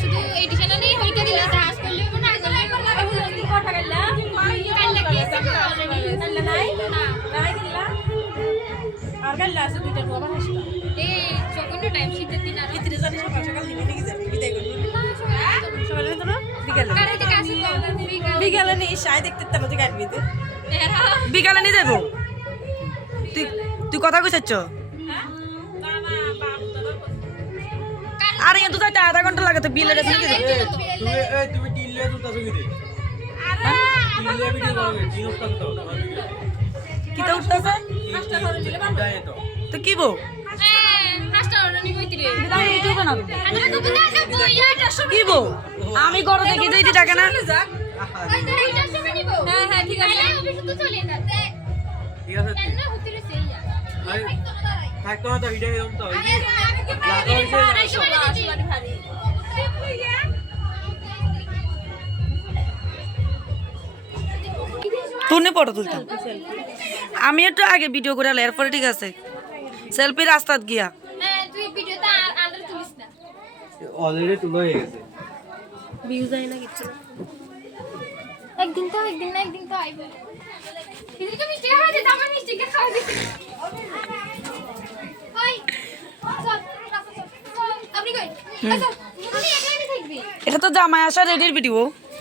শুধু এই টিশানা নেই হইতে দিলে দাস করলে না করলে কথা গেলা কাল্লা কি আছে? অলরেডি কাল্লা নাই? নাই দিলা আর কাল্লা আছে দুইটা তো আবার এই চকুন্ড টাইম শীতের দিন আর। ভিতরে জানি সকাল সকাল দিবে নাকি যাবে বিদায় করবি। সকালে তো বিকালে। কারে থেকে আসে তো বিকালে। নেই সাই দেখতে তেমন থেকে আসবি তো বিকালে নিয়ে যাব? তুই তুই কথা কইছাচ্ছ? আরে কিন্তু যাইতে আধা ঘণ্টা লাগে তো যাবে? তুমি এই তুমি তুলতাছো কি ভিডিও করবে কি তো। কি তো উঠতেছে কি কইতি রে আমি ইউটিউবে না আমি তো বুঝা আছে বইয়া এটা সব কি বউ? আমি ঘরে দেখি যে এটি টাকা না। হ্যাঁ হ্যাঁ ঠিক আছে। ঠিক থাকতো না তো ভিডিও তো তুই নে ফটো তুলতাম আমি একটু আগে ভিডিও করে আলো এরপরে ঠিক আছে। সেলফি রাস্তাত গিয়া। তুই ভিডিওটা আন্দার তুলিস না। অলরেডি তুলো হয়ে গেছে। ভিউ যায় না কিছু। একদিন তো একদিন না একদিন তো আইবে। এদিকে মিষ্টি খাওয়া দে আমার মিষ্টি খাওয়া দে ওই চল চল, চল। আপনি কই? আপনি এখানে থাকবি? এটা তো জামাই আসা রেডির ভিডিও